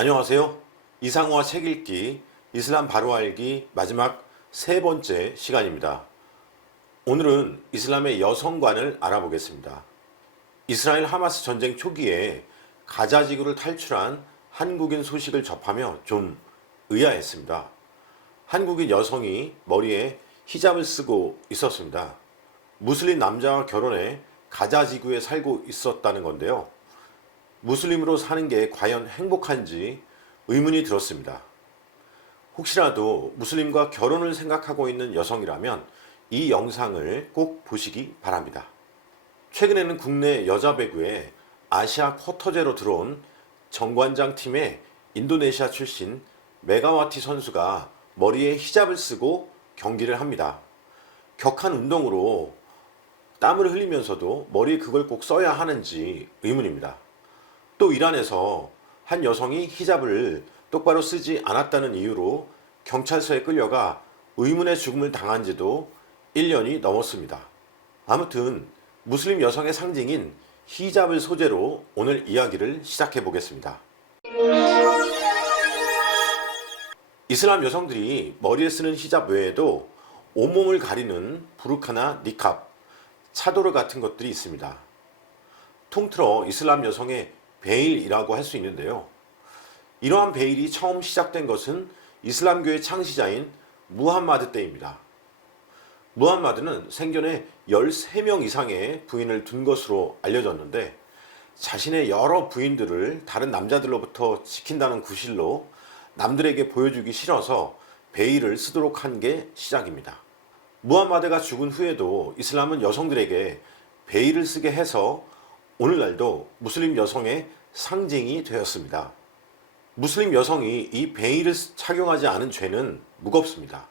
안녕하세요. 이상화 책 읽기, 이슬람 바로 알기 마지막 세 번째 시간입니다. 오늘은 이슬람의 여성관을 알아보겠습니다. 이스라엘 하마스 전쟁 초기에 가자 지구를 탈출한 한국인 소식을 접하며 좀 의아했습니다. 한국인 여성이 머리에 히잡을 쓰고 있었습니다. 무슬림 남자와 결혼해 가자 지구에 살고 있었다는 건데요. 무슬림으로 사는 게 과연 행복한지 의문이 들었습니다. 혹시라도 무슬림과 결혼을 생각하고 있는 여성이라면 이 영상을 꼭 보시기 바랍니다. 최근에는 국내 여자 배구에 아시아 쿼터제로 들어온 정관장 팀의 인도네시아 출신 메가와티 선수가 머리에 히잡을 쓰고 경기를 합니다. 격한 운동으로 땀을 흘리면서도 머리에 그걸 꼭 써야 하는지 의문입니다. 또 이란에서 한 여성이 히잡을 똑바로 쓰지 않았다는 이유로 경찰서에 끌려가 의문의 죽음을 당한 지도 1년이 넘었습니다. 아무튼 무슬림 여성의 상징인 히잡을 소재로 오늘 이야기를 시작해 보겠습니다. 이슬람 여성들이 머리에 쓰는 히잡 외에도 온몸을 가리는 부르카나 니캅, 차도르 같은 것들이 있습니다. 통틀어 이슬람 여성의 베일이라고 할 수 있는데요. 이러한 베일이 처음 시작된 것은 이슬람교의 창시자인 무함마드 때입니다. 무함마드는 생전에 13명 이상의 부인을 둔 것으로 알려졌는데 자신의 여러 부인들을 다른 남자들로부터 지킨다는 구실로 남들에게 보여주기 싫어서 베일을 쓰도록 한 게 시작입니다. 무함마드가 죽은 후에도 이슬람은 여성들에게 베일을 쓰게 해서 오늘날도 무슬림 여성의 상징이 되었습니다. 무슬림 여성이 이 베일을 착용하지 않은 죄는 무겁습니다.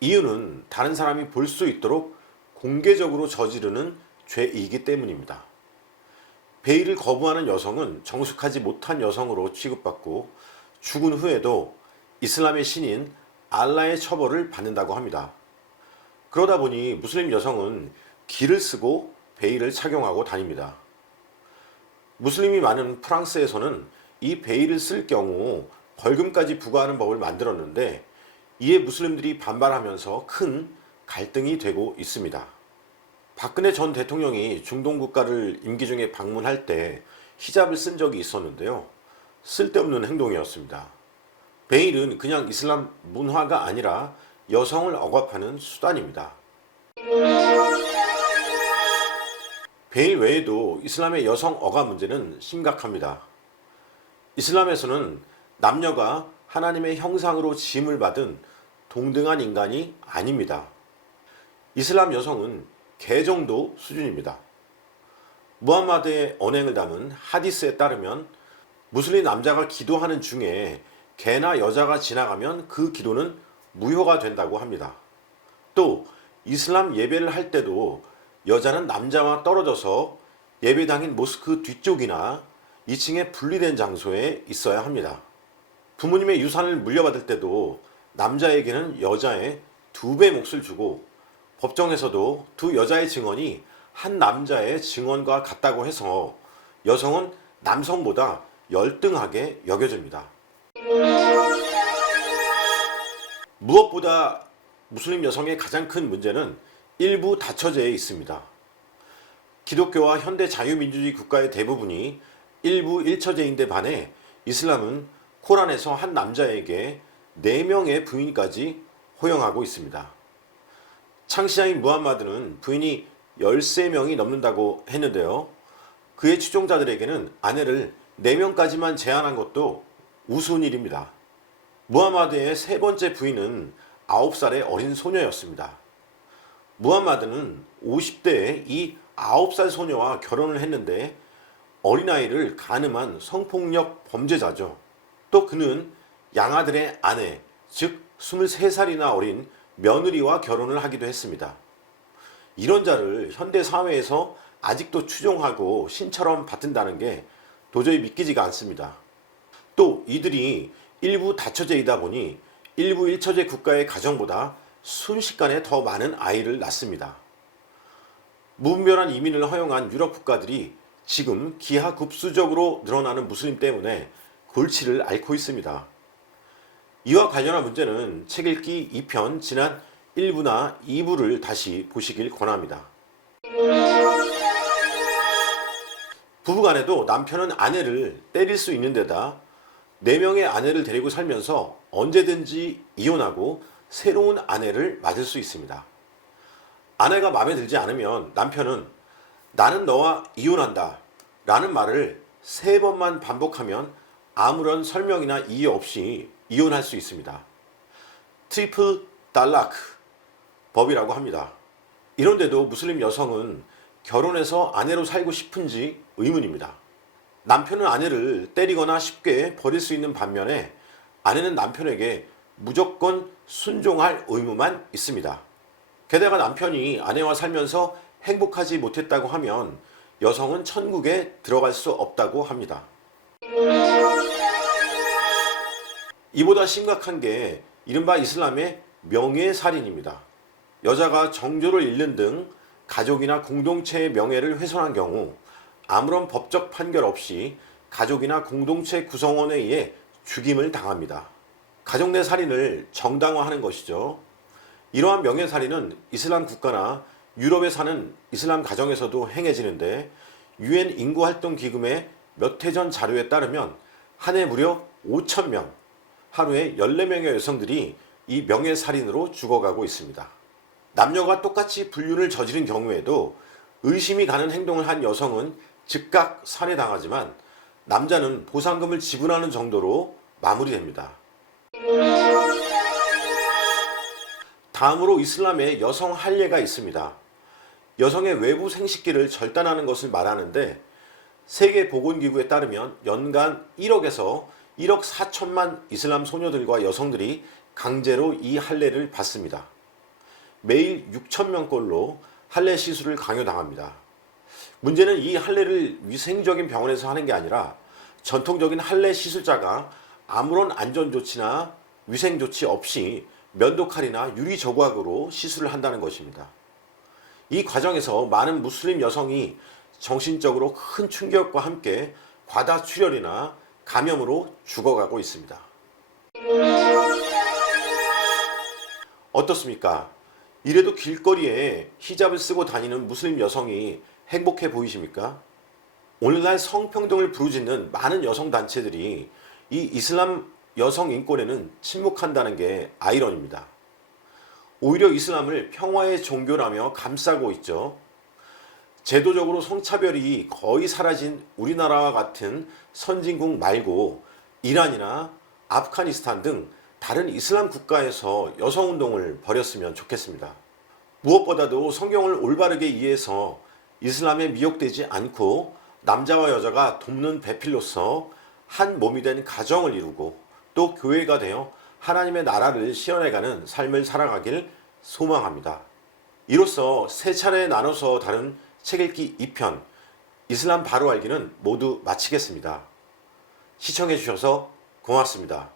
이유는 다른 사람이 볼 수 있도록 공개적으로 저지르는 죄이기 때문입니다. 베일을 거부하는 여성은 정숙하지 못한 여성으로 취급받고 죽은 후에도 이슬람의 신인 알라의 처벌을 받는다고 합니다. 그러다 보니 무슬림 여성은 기를 쓰고 베일을 착용하고 다닙니다. 무슬림이 많은 프랑스에서는 이 베일을 쓸 경우 벌금까지 부과하는 법을 만들었는데 이에 무슬림들이 반발하면서 큰 갈등이 되고 있습니다. 박근혜 전 대통령이 중동 국가를 임기 중에 방문할 때 히잡을 쓴 적이 있었는데요. 쓸데없는 행동이었습니다. 베일은 그냥 이슬람 문화가 아니라 여성을 억압하는 수단입니다. 베일 외에도 이슬람의 여성 억압 문제는 심각합니다. 이슬람에서는 남녀가 하나님의 형상으로 지음을 받은 동등한 인간이 아닙니다. 이슬람 여성은 개 정도 수준입니다. 무함마드의 언행을 담은 하디스에 따르면 무슬림 남자가 기도하는 중에 개나 여자가 지나가면 그 기도는 무효가 된다고 합니다. 또 이슬람 예배를 할 때도 여자는 남자와 떨어져서 예배당인 모스크 뒤쪽이나 2층에 분리된 장소에 있어야 합니다. 부모님의 유산을 물려받을 때도 남자에게는 여자의 2배 몫을 주고 법정에서도 두 여자의 증언이 한 남자의 증언과 같다고 해서 여성은 남성보다 열등하게 여겨집니다. 무엇보다 무슬림 여성의 가장 큰 문제는 일부 다처제에 있습니다. 기독교와 현대 자유민주주의 국가의 대부분이 일부 일처제인데 반해 이슬람은 코란에서 한 남자에게 4명의 부인까지 허용하고 있습니다. 창시자인 무함마드는 부인이 13명이 넘는다고 했는데요. 그의 추종자들에게는 아내를 4명까지만 제한한 것도 우스운 일입니다. 무함마드의 세 번째 부인은 9살의 어린 소녀였습니다. 무함마드는 50대에 이 9살 소녀와 결혼을 했는데 어린아이를 간음한 성폭력 범죄자죠. 또 그는 양아들의 아내, 즉 23살이나 어린 며느리와 결혼을 하기도 했습니다. 이런 자를 현대 사회에서 아직도 추종하고 신처럼 받든다는 게 도저히 믿기지가 않습니다. 또 이들이 일부 다처제이다 보니 일부 일처제 국가의 가정보다 순식간에 더 많은 아이를 낳습니다. 무분별한 이민을 허용한 유럽 국가들이 지금 기하급수적으로 늘어나는 무슬림 때문에 골치를 앓고 있습니다. 이와 관련한 문제는 책 읽기 2편 지난 1부나 2부를 다시 보시길 권합니다. 부부간에도 남편은 아내를 때릴 수 있는 데다 4명의 아내를 데리고 살면서 언제든지 이혼하고 새로운 아내를 맞을 수 있습니다. 아내가 마음에 들지 않으면 남편은 나는 너와 이혼한다 라는 말을 3번만 반복하면 아무런 설명이나 이유 없이 이혼할 수 있습니다. 트리플 달라크 법이라고 합니다. 이런데도 무슬림 여성은 결혼해서 아내로 살고 싶은지 의문입니다. 남편은 아내를 때리거나 쉽게 버릴 수 있는 반면에 아내는 남편에게 무조건 순종할 의무만 있습니다. 게다가 남편이 아내와 살면서 행복하지 못했다고 하면 여성은 천국에 들어갈 수 없다고 합니다. 이보다 심각한 게 이른바 이슬람의 명예살인입니다. 여자가 정조를 잃는 등 가족이나 공동체의 명예를 훼손한 경우 아무런 법적 판결 없이 가족이나 공동체 구성원에 의해 죽임을 당합니다. 가족 내 살인을 정당화하는 것이죠. 이러한 명예살인은 이슬람 국가나 유럽에 사는 이슬람 가정에서도 행해지는데 UN 인구활동기금의 몇 해 전 자료에 따르면 한 해 무려 5,000명, 하루에 14명의 여성들이 이 명예살인으로 죽어가고 있습니다. 남녀가 똑같이 불륜을 저지른 경우에도 의심이 가는 행동을 한 여성은 즉각 살해당하지만 남자는 보상금을 지불하는 정도로 마무리됩니다. 다음으로 이슬람에 여성 할례가 있습니다. 여성의 외부 생식기를 절단하는 것을 말하는데 세계보건기구에 따르면 연간 1억에서 1억 4천만 이슬람 소녀들과 여성들이 강제로 이 할례를 받습니다. 매일 6,000명꼴로 할례 시술을 강요당합니다. 문제는 이 할례를 위생적인 병원에서 하는 게 아니라 전통적인 할례 시술자가 아무런 안전조치나 위생조치 없이 면도칼이나 유리조각으로 시술을 한다는 것입니다. 이 과정에서 많은 무슬림 여성이 정신적으로 큰 충격과 함께 과다출혈이나 감염으로 죽어가고 있습니다. 어떻습니까? 이래도 길거리에 히잡을 쓰고 다니는 무슬림 여성이 행복해 보이십니까? 오늘날 성평등을 부르짖는 많은 여성단체들이 이 이슬람 여성 인권에는 침묵한다는 게 아이러니입니다. 오히려 이슬람을 평화의 종교라며 감싸고 있죠. 제도적으로 성차별이 거의 사라진 우리나라와 같은 선진국 말고 이란이나 아프가니스탄 등 다른 이슬람 국가에서 여성운동을 벌였으면 좋겠습니다. 무엇보다도 성경을 올바르게 이해해서 이슬람에 미혹되지 않고 남자와 여자가 돕는 배필로서 한 몸이 된 가정을 이루고 또 교회가 되어 하나님의 나라를 실현해가는 삶을 살아가길 소망합니다. 이로써 3차례 나눠서 다룬 책 읽기 2편 이슬람 바로 알기는 모두 마치겠습니다. 시청해 주셔서 고맙습니다.